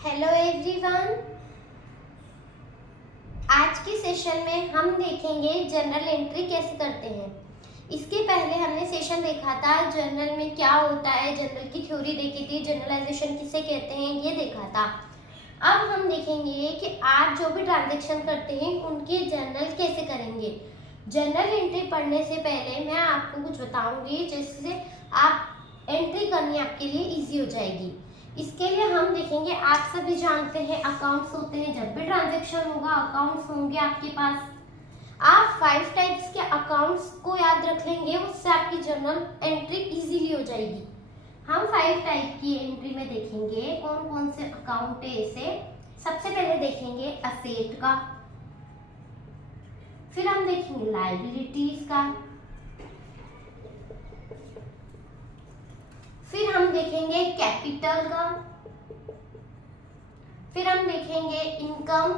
Hello everyone. आज के session में हम देखेंगे जर्नल एंट्री कैसे करते हैं। इसके पहले हमने सेशन देखा था जर्नल में क्या होता है, जर्नल की थ्योरी देखी थी, जर्नलाइजेशन किसे कहते हैं ये देखा था। अब हम देखेंगे कि आप जो भी ट्रांजैक्शन करते हैं उनके जर्नल कैसे करेंगे। जर्नल एंट्री पढ़ने से पहले मैं आपको कुछ बताऊंगी जिससे आप एंट्री करनी आपके लिए इजी हो जाएगी। इसके लिए हम देखेंगे, आप सभी जानते हैं अकाउंट्स होते हैं, जब भी ट्रांजैक्शन होगा अकाउंट्स होंगे आपके पास। आप 5 टाइप्स के अकाउंट्स को याद रख लेंगे, उससे आपकी जर्नल एंट्री इजीली हो जाएगी। हम 5 टाइप की एंट्री में देखेंगे कौन कौन से अकाउंट है इसे। सबसे पहले देखेंगे असेट का, फिर हम देखेंगे लायबिलिटीज का, फिर हम देखेंगे कैपिटल का, फिर हम देखेंगे इनकम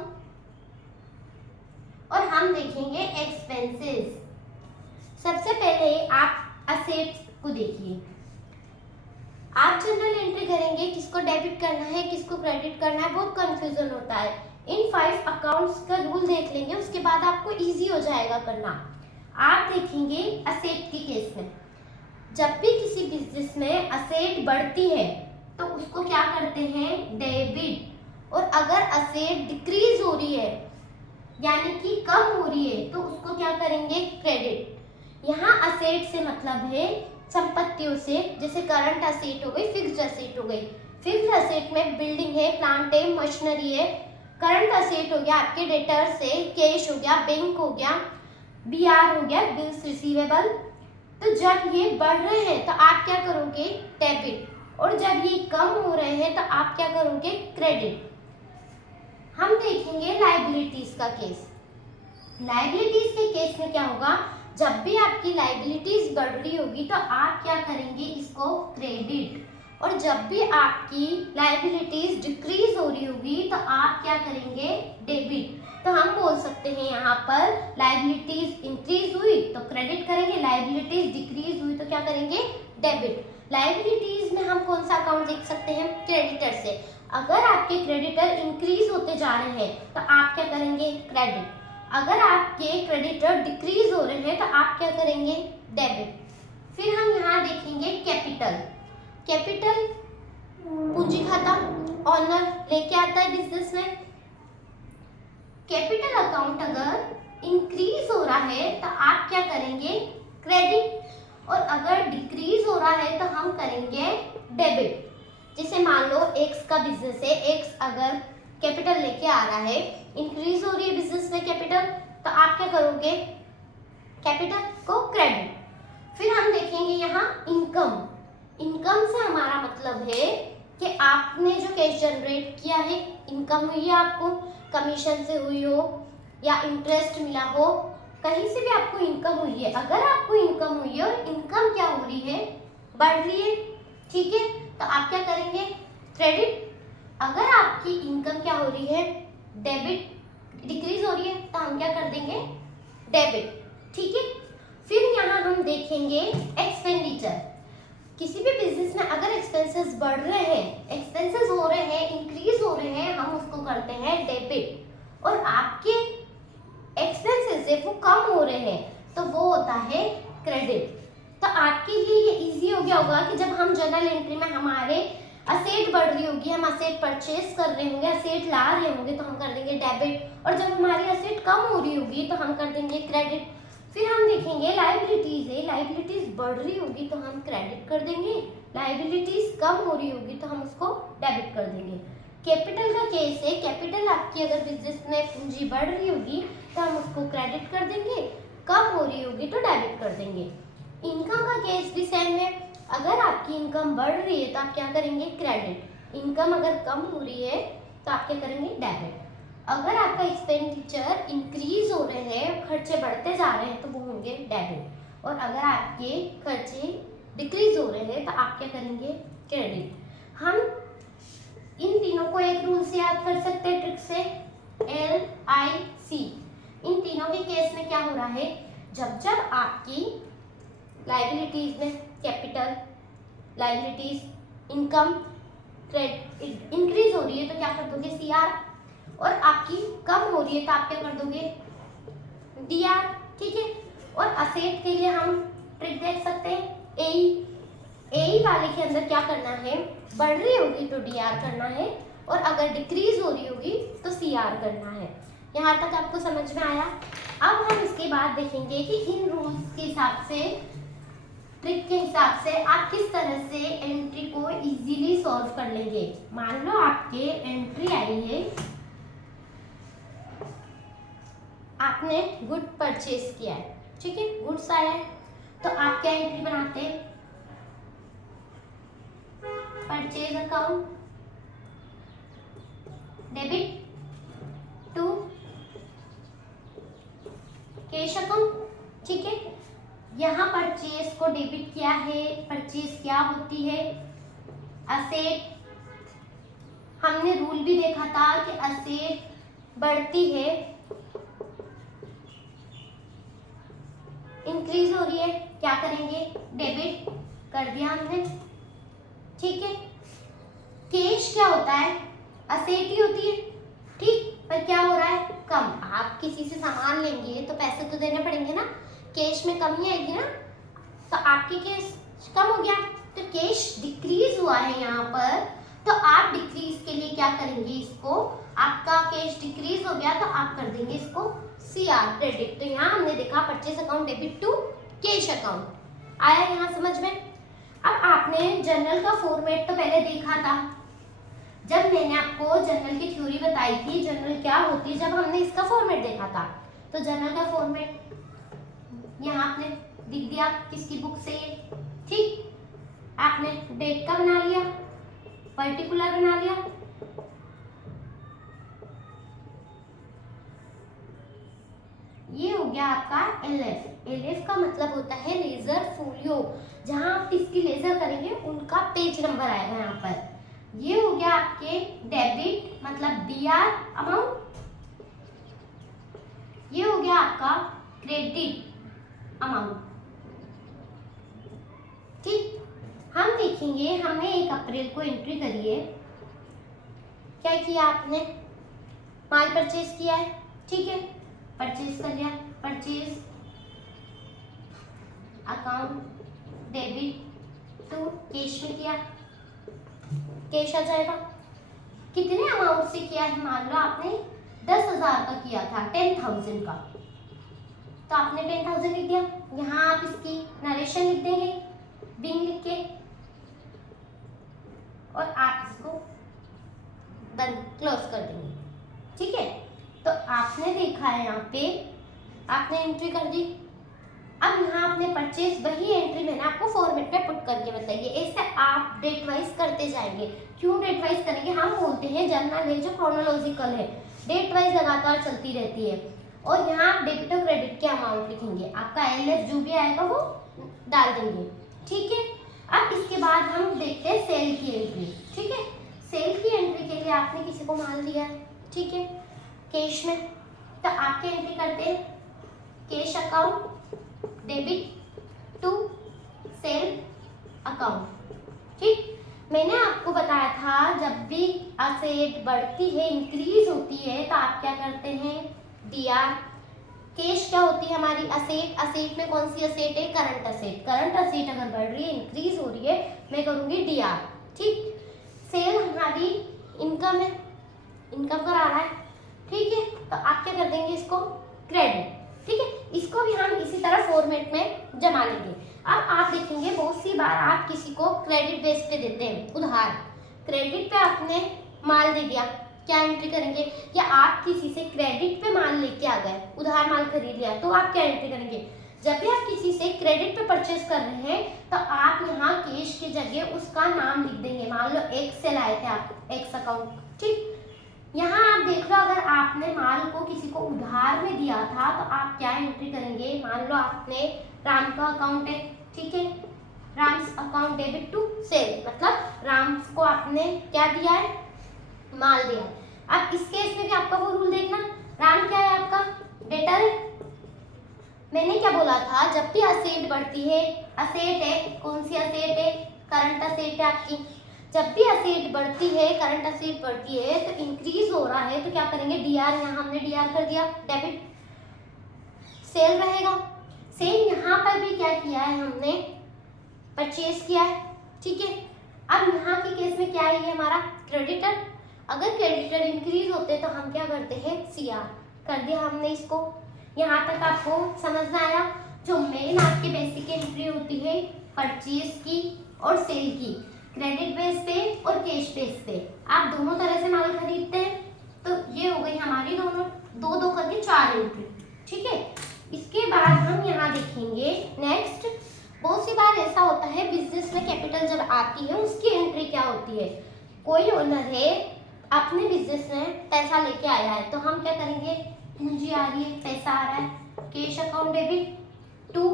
और हम देखेंगे एक्सपेंसेस। सबसे पहले आप असेट्स को देखिए। आप जनरल एंट्री करेंगे, किसको डेबिट करना है किसको क्रेडिट करना है बहुत कंफ्यूजन होता है। इन 5 अकाउंट्स का रूल देख लेंगे, उसके बाद आपको इजी हो जाएगा करना। आप देखेंगे असेट के केस में, जब भी किसी बिजनेस में असेट बढ़ती है तो उसको क्या करते हैं, डेबिट। और अगर असेट डिक्रीज हो रही है यानी कि कम हो रही है तो उसको क्या करेंगे, क्रेडिट। यहाँ असेट से मतलब है संपत्तियों से, जैसे करंट असेट हो गई, फिक्स्ड असेट हो गई। फिक्स्ड असेट में बिल्डिंग है, प्लांट है, मशीनरी है। करंट असेट हो गया आपके डेटर से, कैश हो गया, बैंक हो गया, बीआर हो गया, बिल्स रिसीवेबल। तो जब ये बढ़ रहे हैं तो आप क्या करोगे, डेबिट, और जब ये कम हो रहे हैं तो आप क्या करोगे, क्रेडिट। हम देखेंगे लायबिलिटीज का केस। लायबिलिटीज के केस में क्या होगा, जब भी आपकी लायबिलिटीज बढ़ रही होगी तो आप क्या करेंगे, इसको क्रेडिट। और जब भी आपकी लायबिलिटीज डिक्रीज हो रही होगी तो आप क्या करेंगे, डेबिट। तो हम बोल सकते हैं यहाँ पर लायबिलिटीज इंक्रीज हुई तो क्रेडिट करेंगे, लायबिलिटीज डिक्रीज हुई तो क्या करेंगे, डेबिट। लायबिलिटीज में हम कौन सा अकाउंट देख सकते हैं, क्रेडिटर से। अगर आपके क्रेडिटर इंक्रीज होते जा रहे हैं तो आप क्या करेंगे, क्रेडिट। अगर आपके क्रेडिटर डिक्रीज हो रहे हैं तो आप क्या करेंगे, डेबिट। फिर हम यहाँ देखेंगे कैपिटल। कैपिटल पूंजी खाता ऑनर लेके आता है बिजनेस में। कैपिटल अकाउंट अगर इंक्रीज हो रहा है तो आप क्या करेंगे, क्रेडिट। और अगर डिक्रीज हो रहा है तो हम करेंगे डेबिट। जैसे मान लो एक्स का बिजनेस है, एक्स अगर कैपिटल लेके आ रहा है, इंक्रीज हो रही है बिजनेस में कैपिटल, तो आप क्या करोगे, कैपिटल को क्रेडिट। फिर हम देखेंगे यहाँ इनकम। इनकम से हमारा मतलब है कि आपने जो कैश जनरेट किया है, इनकम हुई है आपको, कमीशन से हुई हो या इंटरेस्ट मिला हो, कहीं से भी आपको इनकम हुई है। अगर आपको इनकम हुई है और इनकम क्या हो रही है, बढ़ रही है, ठीक है, तो आप क्या करेंगे, क्रेडिट। अगर आपकी इनकम क्या हो रही है, डेबिट, डिक्रीज हो रही है तो हम क्या कर देंगे, डेबिट, ठीक है। फिर यहाँ हम देखेंगे एक्सपेंडिचर। किसी भी बिजनेस में अगर एक्सपेंसेस बढ़ रहे हैं, एक्सपेंसेस हो रहे हैं, इंक्रीज हो रहे हैं, हम उसको करते हैं डेबिट। और आपके एक्सपेंसेस है वो कम हो रहे हैं तो वो होता है क्रेडिट। तो आपके लिए ये इजी हो गया होगा कि जब हम जर्नल एंट्री में हमारे असेट बढ़ रही होगी, हम असेट परचेस कर रहे होंगे, असेट ला रहे होंगे तो हम कर देंगे डेबिट। और जब हमारी असेट कम हो रही होगी तो हम कर देंगे क्रेडिट। फिर हम देखेंगे लायबिलिटीज है, लायबिलिटीज बढ़ रही होगी तो हम क्रेडिट कर देंगे, लायबिलिटीज कम हो रही होगी तो हम उसको डेबिट कर देंगे। कैपिटल का केस है, कैपिटल आपकी अगर बिजनेस में पूंजी बढ़ रही होगी तो हम उसको क्रेडिट कर देंगे, कम हो रही होगी तो डेबिट कर देंगे। इनकम का केस भी सेम है, अगर आपकी इनकम बढ़ रही है तो आप क्या करेंगे, क्रेडिट। इनकम अगर कम हो रही है तो आप क्या करेंगे, डेबिट। अगर आपका एक्सपेंडिचर इंक्रीज हो रहे हैं, खर्चे बढ़ते जा रहे हैं तो वो होंगे डेबिट। और अगर आपके खर्चे डिक्रीज हो रहे हैं तो आप क्या करेंगे, क्रेडिट। हम इन तीनों को एक रूल से याद कर सकते हैं, ट्रिक से, LIC। इन तीनों के केस में क्या हो रहा है, जब जब आपकी लायबिलिटीज में कैपिटल, लायबिलिटीज, इनकम इंक्रीज हो रही है तो क्या क्या कर दोगे CR, और आपकी कम हो रही है तो आप क्या कर दोगे DR, ठीक है। और असेट के लिए हम ट्रिक देख सकते हैं, AE वाले के अंदर क्या करना है, बढ़ रही होगी तो DR करना है, और अगर डिक्रीज हो रही होगी तो CR करना है। यहाँ तक आपको समझ में आया। अब हम इसके बाद देखेंगे कि इन रूल्स के हिसाब से, ट्रिक के हिसाब से आप किस तरह से एंट्री को इजीली सॉल्व कर लेंगे। मान लो आपके एंट्री आई है, आपने गुड परचेज किया है, ठीक है, गुड्स आया है, तो आप क्या एंट्री बनाते हैं, purchase account, debit to cash account, ठीक है। यहाँ परचेज को डेबिट किया है, परचेज क्या होती है, असेट। हमने रूल भी देखा था कि असेट बढ़ती है, इंक्रीज हो रही है, क्या करेंगे, डेबिट कर दिया हमने, ठीक है। कैश क्या होता है, असेट ही होती है, ठीक, पर क्या हो रहा है, कम। आप किसी से सामान लेंगे तो पैसे तो देने पड़ेंगे ना, कैश में कमी आएगी ना, तो आपकी कैश कम हो गया, तो कैश डिक्रीज हुआ है यहाँ पर, तो आप डिक्रीज के लिए क्या करेंगे, इसको, आपका कैश डिक्रीज हो गया तो आप कर देंगे इसको CR, क्रेडिट। तो यहाँ हमने देखा purchase account debit to cash account, आया यहाँ समझ में। अब आपने जर्नल का फॉर्मेट तो पहले देखा था, जब मैंने आपको जर्नल की थ्योरी बताई थी, जर्नल क्या होती है, जब हमने इसका फॉर्मेट देखा था, तो जर्नल का फॉर्मेट यहाँ आपने लिख दिया किसकी बुक से ये, ठीक, आपने डेट का बना लिया, पर्टिकुलर बना लिया, ये हो गया आपका LF। LF का मतलब होता है लेजर फोलियो, जहां आप इसकी लेजर करेंगे उनका पेज नंबर आएगा यहाँ पर। ये हो गया आपके डेबिट मतलब DR अमाउंट, ये हो गया आपका क्रेडिट अमाउंट, ठीक। हम देखेंगे, हमने 1 अप्रैल को एंट्री करी है, क्या किया आपने, माल परचेज किया है, ठीक है, परचेज कर लिया, purchase account debit to cash में किया, कैश आ जाएगा। कितने अमाउंट से किया है, मान लो आपने 10,000 का किया था, 10,000 का, तो आपने 10,000 लिख दिया। यहाँ आप इसकी नरेशन लिख देंगे, बिंग लिख के, और आप इसको बंद क्लोज कर देंगे, ठीक है। तो आपने देखा है यहाँ पे, आपने एंट्री कर दी। अब यहाँ आपने परचेज, वही एंट्री मैंने आपको फॉर्मेट में पुट करके बताइए, ऐसे आप डेट वाइज करते जाएंगे। क्यों डेट वाइज करेंगे, हम बोलते हैं जर्नल है जो क्रोनोलॉजिकल है, डेट वाइज लगातार चलती रहती है। और यहाँ आप डेबिट और क्रेडिट के अमाउंट लिखेंगे, आपका LF जो भी आएगा वो डाल देंगे, ठीक है। अब इसके बाद हम देखते हैं सेल की एंट्री, ठीक है। सेल की एंट्री के लिए आपने किसी को माल दिया है, ठीक है, कैश में, तो आपके एंट्री करते हैं cash account debit to sale account, ठीक। मैंने आपको बताया था जब भी असेट बढ़ती है, इंक्रीज होती है, तो आप क्या करते हैं DR। कैश क्या होती है हमारी, असेट। असेट में कौन सी असेट है, करंट असेट। करंट असेट अगर बढ़ रही है, इंक्रीज हो रही है, मैं करूंगी DR, ठीक। सेल हमारी इनकम है, इनकम करा रहा है, ठीक है, तो आप क्या कर देंगे इसको क्रेडिट, ठीक है। इसको भी हम इसी तरह फॉर्मेट में जमा लेंगे। अब आप देखेंगे बहुत सी बार आप किसी को क्रेडिट बेस पे देते हैं उधार, क्रेडिट पे आपने माल दे दिया, क्या एंट्री करेंगे, या आप किसी से क्रेडिट पे माल लेके आ गए, उधार माल खरीद लिया, तो आप क्या एंट्री करेंगे। जब भी आप किसी से क्रेडिट पे परचेस कर रहे हैं तो आप यहाँ कैश की जगह उसका नाम लिख देंगे। मान लो X से लाए थे आप, X अकाउंट, ठीक। यहाँ आप देख लो, अगर आपने माल को किसी को उधार में दिया था तो आप क्या एंट्री करेंगे। मान लो आपने राम का अकाउंट है, ठीक है, Ram's account debit to sale, मतलब राम्स को आपने क्या दिया है, माल दिया। अब इस केस में भी आपका वो रूल देखना, राम क्या है आपका डेटर है। मैंने क्या बोला था, जब भी असेट बढ़ती है, असेट है, कौन सी असेट है, करंट असेट है आपकी, जब भी असेट बढ़ती है, करंट असेट बढ़ती है तो इंक्रीज हो रहा है तो क्या करेंगे, डीआर, यहाँ हमने डीआर कर दिया, डेबिट। सेल रहेगा, सेल यहाँ पर भी क्या किया है हमने, परचेज किया है, ठीक है। अब यहाँ के केस में क्या है, ये हमारा क्रेडिटर। अगर क्रेडिटर इंक्रीज होते तो हम क्या करते हैं, सीआर कर दिया हमने इसको। यहाँ तक आपको समझ में आया। जो मेन आपके बेसिक एंट्री होती है परचेज की और सेल की, क्रेडिट बेस पे और कैश बेस पे, आप दोनों तरह से माल खरीदते हैं। तो ये हो गई हमारी दोनों दो दो करके 4 एंट्री, ठीक है। इसके बाद हम यहाँ देखेंगे नेक्स्ट, बहुत सी बार ऐसा होता है बिजनेस में कैपिटल जब आती है उसकी एंट्री क्या होती है। कोई ओनर है अपने बिजनेस में पैसा लेके आया है तो हम क्या करेंगे, पूंजी आ रही है, पैसा आ रहा है, cash account debit to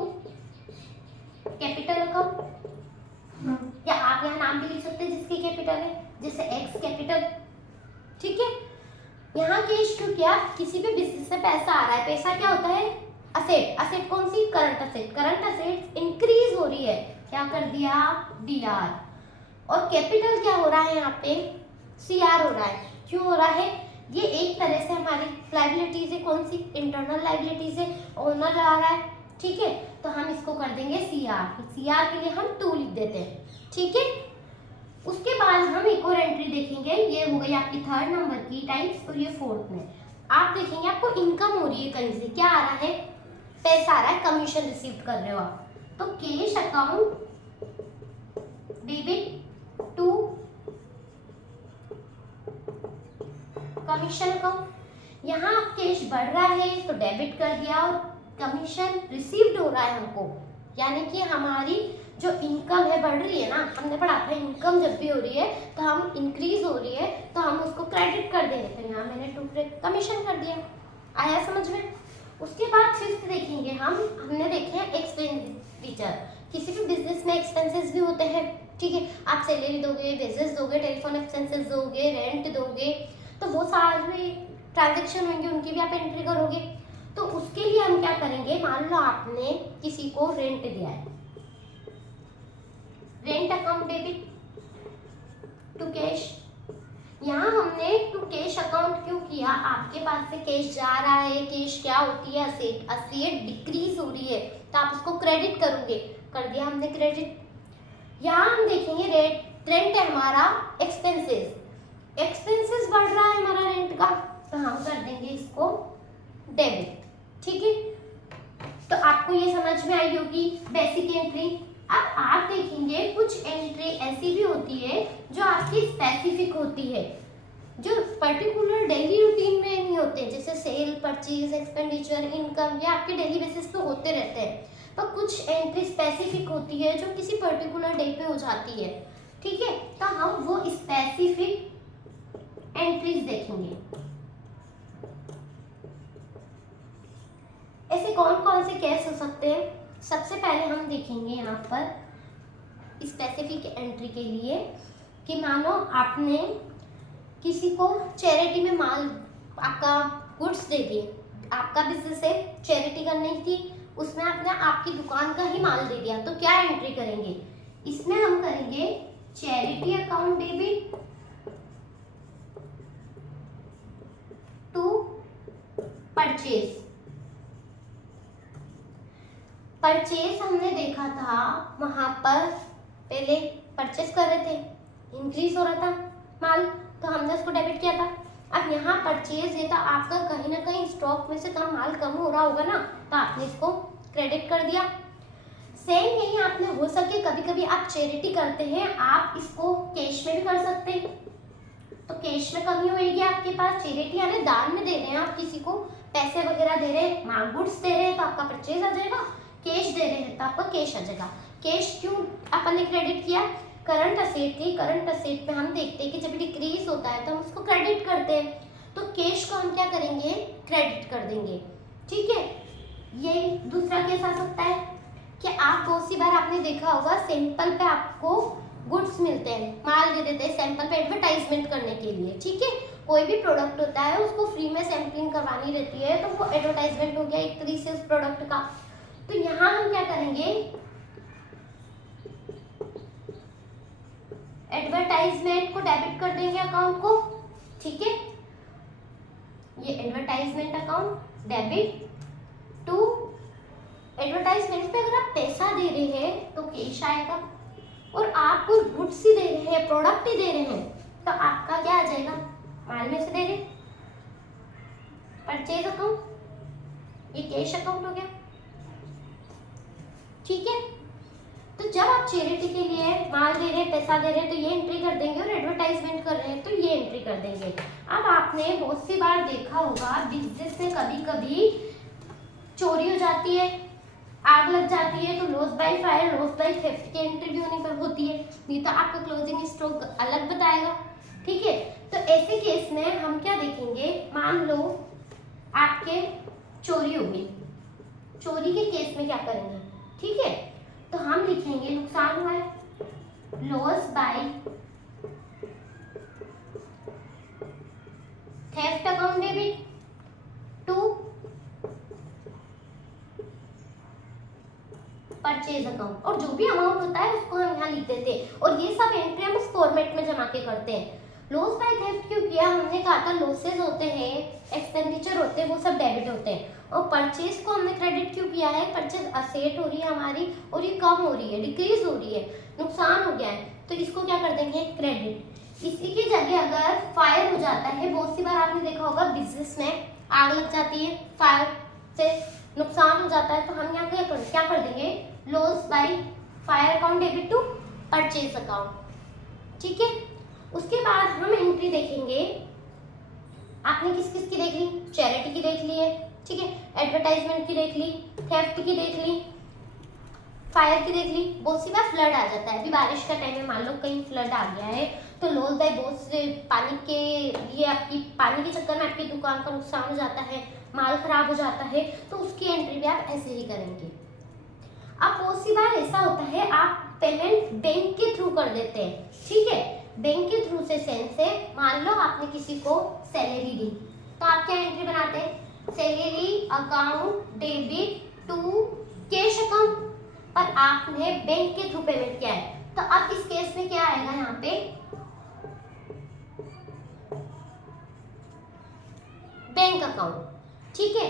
capital account, या आप यहाँ नाम भी लिख सकते हैं जिसकी कैपिटल है, जैसे एक्स कैपिटल, ठीक है। यहाँ कैश टू क्या, किसी भी बिजनेस से पैसा आ रहा है, पैसा क्या होता है, असेट। असेट कौन सी, current asset. Current asset increase हो रही है, क्या कर दिया, डीआर। और कैपिटल क्या हो रहा है यहाँ पे, सीआर हो रहा है। क्यों हो रहा है, ये एक तरह से हमारी लायबिलिटीज है, कौन सी, इंटरनल लायबिलिटीज है, ओनर आ रहा है, ठीक है। तो हम इसको कर देंगे सीआर, सीआर के लिए हम 2 लिख देते हैं, ठीक है। उसके बाद हम एक और एंट्री देखेंगे, ये हो गई आपकी 3rd नंबर की टाइप्स, और ये 4th में आप देखेंगे आपको इनकम हो रही है, कहीं से क्या आ रहा है, पैसा आ रहा है, कमीशन रिसीव कर रहे हो आप, तो cash account debit to commission account. यहाँ आप कैश बढ़ रहा है तो डेबिट कर दिया, और कमीशन रिसीव्ड हो रहा है हमको, यानी कि हमारी जो इनकम है बढ़ रही है ना, हमने पढ़ा था इनकम जब भी हो रही है तो हम इंक्रीज हो रही है तो हम उसको क्रेडिट कर देंगे, तो यहाँ मैंने टू कमीशन कर दिया। आया समझ में। उसके बाद 5th देखेंगे हमने देखे एक्सपेंडिचर। किसी भी बिजनेस में एक्सपेंसेस भी होते हैं, ठीक है। आप सैलरी दोगे, वेजेस दोगे, टेलीफोन एक्सपेंसेस दोगे, रेंट दोगे, तो वो सारे ट्रांजेक्शन होंगे, उनकी भी आप एंट्री करोगे। तो उसके लिए हम क्या करेंगे, मान लो आपने किसी को रेंट दिया है, rent account debit to cash. यहाँ हमने टू कैश अकाउंट क्यों किया, आपके पास से कैश जा रहा है, कैश क्या होती है, असेट। असेट डिक्रीज हो रही है तो आप उसको क्रेडिट करोगे, कर दिया हमने क्रेडिट। यहाँ हम देखेंगे रेंट है हमारा एक्सपेंसेस, एक्सपेंसेस बढ़ रहा है हमारा रेंट का, तो हम कर देंगे इसको डेबिट, ठीक है। तो आपको ये समझ में आई होगी बेसिक एंट्री। अब आप देखेंगे कुछ एंट्री ऐसी भी होती है जो आपकी स्पेसिफिक होती है, जो पर्टिकुलर डेली रूटीन में नहीं होते, जैसे सेल, परचेज, एक्सपेंडिचर, इनकम, ये आपके डेली बेसिस पे होते रहते हैं। पर कुछ एंट्री स्पेसिफिक होती है जो किसी पर्टिकुलर डे पे हो जाती है, ठीक है। तो हम वो स्पेसिफिक एंट्रीज देखेंगे। ऐसे कौन कौन से केस हो सकते हैं, सबसे पहले हम देखेंगे यहाँ पर स्पेसिफिक एंट्री के लिए कि मानो आपने किसी को चैरिटी में माल, आपका गुड्स दे दिए, आपका बिजनेस है, चैरिटी करनी थी, उसमें आपने आपकी दुकान का ही माल दे दिया, तो क्या एंट्री करेंगे, इसमें हम करेंगे charity account debit to purchase. Purchase हमने देखा था, वहां पर पहले परचेज कर रहे थे, इंक्रीज हो रहा था माल, तो हमने उसको डेबिट किया था। अब यहाँ परचेज है तो आपका कहीं ना कहीं स्टॉक में से कम माल कम हो रहा होगा ना, तो आपने इसको क्रेडिट कर दिया। सेम यही आपने हो सके कभी कभी आप चैरिटी करते हैं, आप इसको कैश में भी कर सकते हैं, तो कैश में कमी होगी आपके पास। चैरिटी यानी दान में दे रहे हैं, आप किसी को पैसे वगैरह दे रहे हैं, माल गुड्स दे रहे हैं तो आपका परचेज आ जाएगा, कैश दे रहे हैं तो आपका कैश आ जाएगा। कैश क्यों अपन ने क्रेडिट किया, करंट असेट थी, करंट असेट पे हम देखते हैं कि जब डिक्रीज होता है तो हम उसको क्रेडिट करते हैं, तो कैश को हम क्या करेंगे, क्रेडिट कर देंगे, ठीक है। ये दूसरा केस आ सकता है कि आप बहुत सी बार आपने देखा होगा सैंपल पे आपको गुड्स मिलते हैं, माल दे देते हैं सैंपल पे एडवर्टाइजमेंट करने के लिए, ठीक है। कोई भी प्रोडक्ट होता है उसको फ्री में सैंपलिंग करवानी रहती है, तो वो एडवर्टाइजमेंट हो गया एक तरीके से उस प्रोडक्ट का। तो यहाँ हम क्या करेंगे, एडवर्टाइजमेंट को डेबिट कर देंगे अकाउंट को, ठीक है। ये advertisement account debit to advertisement पे अगर आप पैसा दे रहे हैं तो कैश आएगा, और आप कोई गुड्स ही दे रहे हैं, प्रोडक्ट ही दे रहे हैं तो आपका क्या आ जाएगा, माल में से दे रहे, परचेज अकाउंट, ये कैश अकाउंट हो गया, ठीक है। तो जब आप चैरिटी के लिए माल दे रहे हैं, पैसा दे रहे हैं तो ये एंट्री कर देंगे, और एडवर्टाइजमेंट कर रहे हैं तो ये एंट्री कर देंगे। अब आपने बहुत सी बार देखा होगा बिजनेस में कभी कभी चोरी हो जाती है, आग लग जाती है, तो loss by fire, loss by theft की एंट्री भी होने पर होती है, नहीं तो आपका क्लोजिंग स्टॉक अलग बताएगा, ठीक है। तो ऐसे केस में हम क्या देखेंगे, मान लो आपके चोरी हो गई, चोरी के केस में क्या करेंगे, ठीक है। तो हम लिखेंगे नुकसान हुआ है, loss by theft account debit to purchase account, और जो भी अमाउंट होता है उसको हम यहाँ लिख देते हैं, और ये सब एंट्री हम उस फॉर्मेट में जमा के करते हैं। लॉस बाय थेफ्ट क्यों किया, हमने कहा था लॉसेज होते हैं, एक्सपेंडिचर होते हैं, वो सब डेबिट होते हैं, और परचेज को हमने क्रेडिट क्यों किया है, परचेज असेट हो रही है हमारी और ये कम हो रही है, डिक्रीज हो रही है, नुकसान हो गया है, तो इसको क्या कर देंगे, क्रेडिट। इसी की जगह अगर फायर हो जाता है, बहुत सी बार आपने देखा होगा बिजनेस में आग लग जाती है, फायर से नुकसान हो जाता है, तो हम यहाँ क्या कर देंगे, loss by fire account debit to purchase account, ठीक है। उसके बाद हम एंट्री देखेंगे, आपने किस किस की देख ली, चैरिटी की देख ली है, ठीक है, एडवर्टाइजमेंट की देख ली, थेफ्ट की देख ली, फायर की देख ली। बहुत सी बार फ्लड आ जाता है, अभी बारिश का टाइम है, मान लो कहीं फ्लड आ गया है तो लॉस बाय बहुत से पानी के लिए, आपकी पानी के चक्कर में आपकी दुकान का नुकसान हो जाता है, माल खराब हो जाता है, तो उसकी एंट्री भी आप ऐसे ही करेंगे। अब बहुत सी बार ऐसा होता है आप पेमेंट बैंक के थ्रू कर देते हैं, ठीक है, बैंक के थ्रू से सेंस से मान लो आपने किसी को सैलरी दी, तो आप क्या एंट्री बनाते हैं, salary account debit to cash account, पर आपने बैंक के थ्रू पेमेंट किया है, तो अब इस केस में क्या आएगा, यहाँ पे बैंक अकाउंट, ठीक है।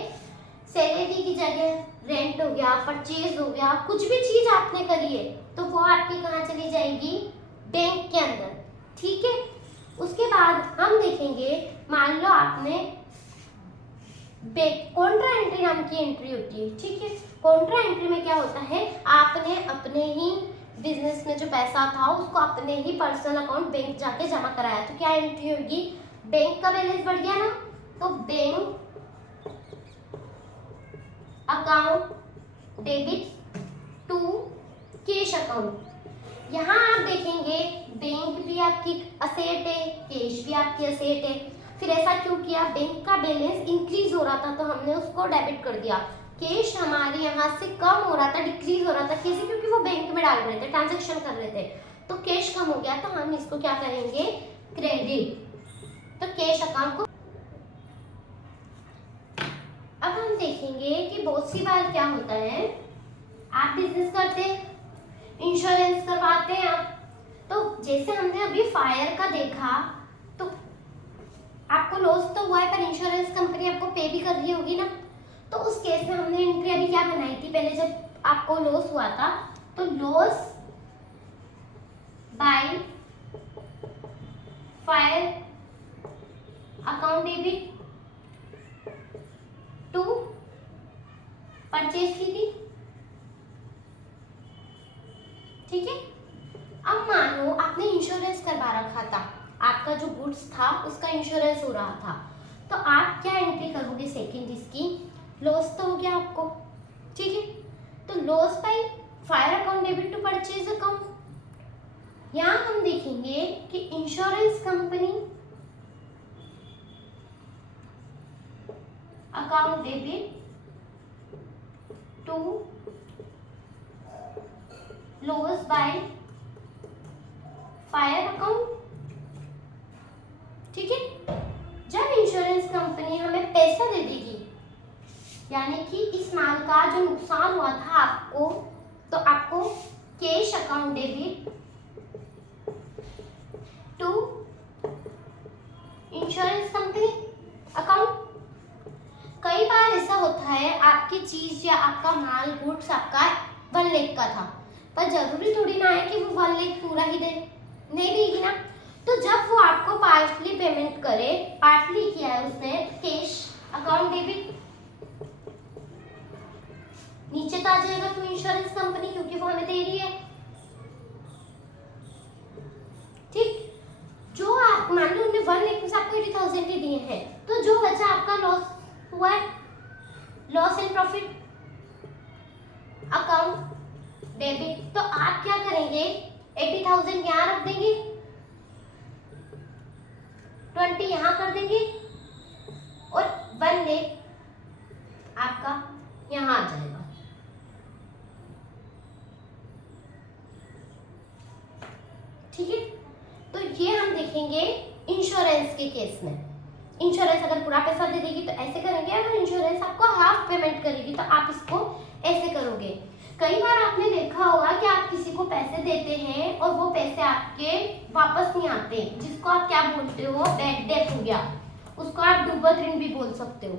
सैलरी की जगह रेंट हो गया, परचेज हो गया, कुछ भी चीज आपने करी है तो वो आपकी कहाँ चली जाएगी, बैंक के अंदर, ठीक है। उसके बाद हम देखेंगे, मान लो आपने कॉन्ट्रा एंट्री नाम की एंट्री होती है, ठीक है। कॉन्ट्रा एंट्री में क्या होता है, आपने अपने ही बिजनेस में जो पैसा था उसको अपने ही पर्सनल अकाउंट बैंक जाके जमा कराया, तो क्या एंट्री होगी, बैंक का बैलेंस बढ़ गया ना, तो bank account debit to cash account. यहाँ आप देखेंगे बैंक भी आपकी असेट है, कैश भी आपकी असेट है, फिर ऐसा क्यों किया, बैंक का बैलेंस इंक्रीज हो रहा था तो हमने उसको डेबिट कर दिया, कैश हमारे यहाँ से कम हो रहा था, डिक्रीज हो रहा था, कैसे, क्योंकि वो बैंक में डाल रहे थे, ट्रांजेक्शन कर रहे थे, तो कैश कम हो गया, तो हम इसको क्या करेंगे, क्रेडिट, तो कैश अकाउंट को। अब हम देखेंगे कि बहुत सी बार क्या होता है, आप बिजनेस करते हैं, इंश्योरेंस करवाते हैं आप, तो जैसे हमने अभी फायर का देखा, तो आपको लॉस तो हुआ है पर इंश्योरेंस कंपनी आपको पे भी कर रही होगी ना, तो उस केस में हमने एंट्री अभी क्या बनाई थी, पहले जब आपको लॉस हुआ था तो loss by fire account debit to purchase की थी, ठीक है। अब मान लो आपने इंश्योरेंस करवा रखा था, आपका जो गुड्स था उसका इंश्योरेंस हो रहा था, तो आप क्या एंट्री करोगे, सेकंड इसकी, लॉस तो हो गया आपको, ठीक है, तो loss by fire account debit to purchase account. यहाँ हम देखेंगे कि insurance company account debit to loss by fire account, ठीक है। जब इंश्योरेंस कंपनी हमें पैसा दे देगी, यानी कि इस माल का जो नुकसान हुआ था आपको, तो आपको cash account debit to insurance company account. कई बार ऐसा होता है आपकी चीज या आपका माल गुड्स आपका 1 लाख का था, पर जरूरी थोड़ी ना है कि वो 1 लाख पूरा ही दे, नहीं देगी ना। तो जब वो आपको पार्टली पेमेंट करे, पार्टली किया है उसने कैश अकाउंट डेबिट, नीचे तो आ जाएगा टू इंश्योरेंस कंपनी, क्योंकि वो हमें दे रही है। ठीक, जो आप मान लो उन्होंने 1 लाख में से आपको 80,000 ही दिए हैं, तो जो बचा आपका लॉस हुआ है, loss and profit account debit. तो आप क्या करेंगे, 80,000 यहाँ रख देंगे, 20 यहाँ कर देंगे और 1 लाख आपका यहाँ आ जाएगा। ठीक है, तो ये हम देखेंगे इंश्योरेंस के केस में। इंश्योरेंस अगर पूरा पैसा दे देगी तो ऐसे करेंगे, अगर इंश्योरेंस आपको हाफ पेमेंट करेगी तो आप इसको ऐसे करोगे। कई बार आपने देखा होगा कि आप किसी को पैसे देते हैं और वो पैसे आपके वापस नहीं आते, जिसको आप क्या बोलते हो, बैड डेट हो गया, उसको आप डूबत ऋण भी बोल सकते हो।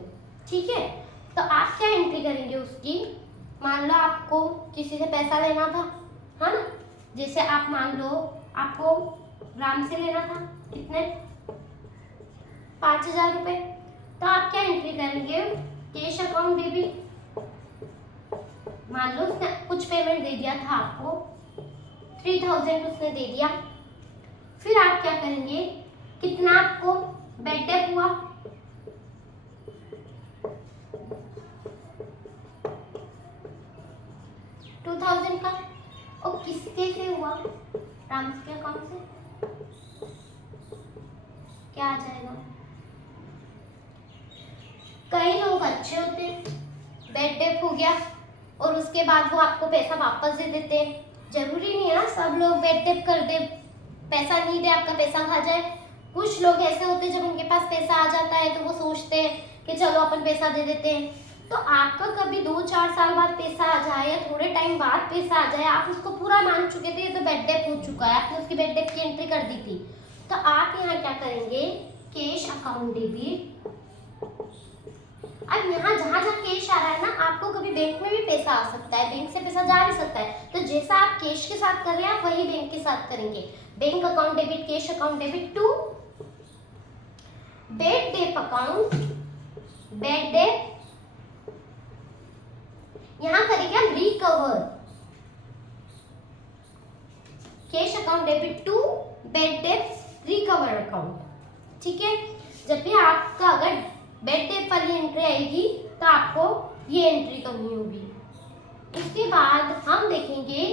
ठीक है, तो आप क्या एंट्री करेंगे उसकी, मान लो आपको किसी से पैसा लेना था, है ना, जैसे आप मान लो आपको राम से लेना था, कितने, 5,000 रुपए, तो आप क्या एंट्री करेंगे, कैश अकाउंट डेबिट। मान लो उसने कुछ पेमेंट दे दिया था आपको, 3,000 उसने दे दिया, फिर आप क्या करेंगे, कितना आपको बैड डेट हुआ, 2,000 का, और किसके से हुआ, राम के अकाउंट से, क्या आ जाएगा। कई लोग अच्छे होते हैं, बैड डेट हो गया और उसके बाद वो आपको पैसा वापस दे देते हैं। जरूरी नहीं है ना सब लोग बैड डेट कर दे, पैसा नहीं दे, आपका पैसा खा जाए। कुछ लोग ऐसे होते हैं जब उनके पास पैसा आ जाता है तो वो सोचते हैं कि चलो अपन पैसा दे देते हैं। तो आपका कभी 2-4 साल बाद पैसा आ जाए या थोड़े टाइम बाद पैसा आ जाए, आप उसको पूरा मान चुके थे तो बैड डेट हो चुका है, आपने उसकी बैड डेट की एंट्री कर दी थी, तो आप यहाँ क्या करेंगे, कैश अकाउंट डेबिट। अब यहाँ जहाँ जहाँ कैश आ रहा है ना, आपको कभी बैंक में भी पैसा आ सकता है, बैंक से पैसा जा भी सकता है, तो जैसा आप कैश के साथ कर रहे हैं आप वही बैंक के साथ करेंगे। Bank account debit, cash account debit to bad debt account, bad debt यहाँ करेंगे हम recover, cash account debit to bad debt recover account. ठीक है, जब भी आपका अगर बैड डेट वाली एंट्री आएगी तो आपको ये एंट्री करनी होगी। उसके बाद हम देखेंगे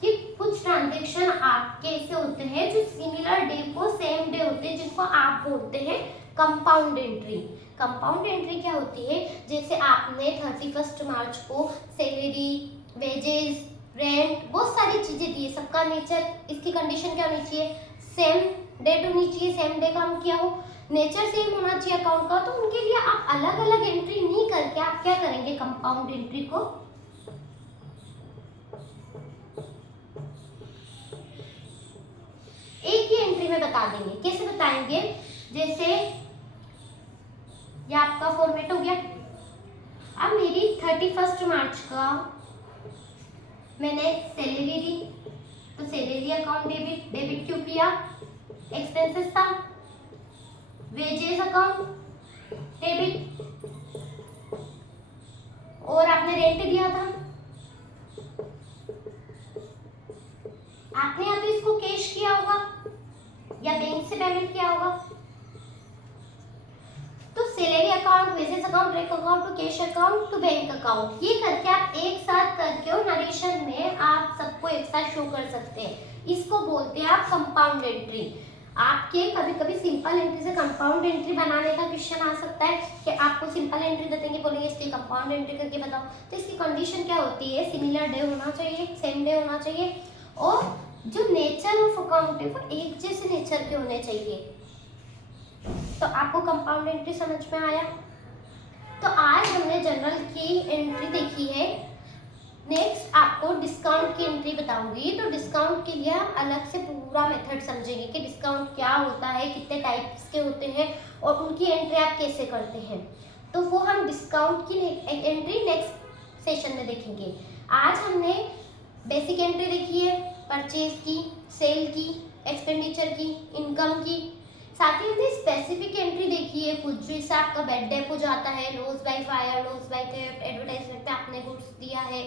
कि कुछ ट्रांजैक्शन आपके ऐसे होते हैं जो सिमिलर डे को सेम डे होते हैं, जिसको आप बोलते हैं कंपाउंड एंट्री। कंपाउंड एंट्री क्या होती है, जैसे आपने 31 मार्च को सैलरी, वेजेस, रेंट, बहुत सारी चीजें दी, सबका नेचर, इसकी कंडीशन क्या होनी चाहिए, सेम डेट होनी चाहिए, सेम डे काम किया हो, नेचर सेम होना चाहिए अकाउंट का। तो उनके लिए आप अलग अलग एंट्री नहीं करके आप क्या करेंगे, कंपाउंड एंट्री को एक ही एंट्री में बता देंगे। कैसे बताएंगे, जैसे ये आपका फॉर्मेट हो गया, अब मेरी 31 मार्च का मैंने सैलरी दी, तो सैलरी अकाउंट डेबिट, डेबिट क्यों किया, एक्सपेंसेस था, वेजेस अकाउंट डेबिट, और आपने रेंट दिया था, आपने यहाँ पे इसको कैश किया होगा या बैंक से पेमेंट किया होगा। तो salary account, wages account, rent account to cash account to bank account, ये करके आप एक साथ करके और नरेशन में आप सबको एक साथ शो कर सकते हैं। इसको बोलते हैं आप कंपाउंड एंट्री। आपके कभी कभी सिंपल एंट्री से कंपाउंड एंट्री बनाने का क्वेश्चन आ सकता है कि आपको सिंपल एंट्री दे देंगे, बोलेंगे इसकी कंपाउंड एंट्री करके बताओ। तो इसकी कंडीशन क्या होती है, सिमिलर डे होना चाहिए, सेम डे होना चाहिए, और जो नेचर ऑफ अकाउंट है वो एक जैसे नेचर के होने चाहिए। तो आपको कंपाउंड एंट्री समझ में आया। तो आज हमने जनरल की एंट्री देखी है, नेक्स्ट आपको डिस्काउंट की एंट्री बताऊंगी। तो डिस्काउंट के लिए हम अलग से पूरा मेथड समझेंगे कि डिस्काउंट क्या होता है, कितने टाइप्स के होते हैं और उनकी एंट्री आप कैसे करते हैं। तो वो हम डिस्काउंट की एंट्री नेक्स्ट सेशन में देखेंगे। आज हमने बेसिक एंट्री देखी है, परचेज की, सेल की, एक्सपेंडिचर की, इनकम की, साथ ही हमने स्पेसिफिक एंट्री देखी है कुछ, जो इससे आपका बैड डेप हो जाता है, loss by fire, loss by theft, advertisement पे आपने गुड्स दिया है।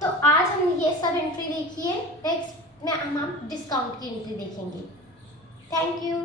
तो आज हमने ये सब एंट्री देखी है। नेक्स्ट में हम डिस्काउंट की एंट्री देखेंगे। Thank you.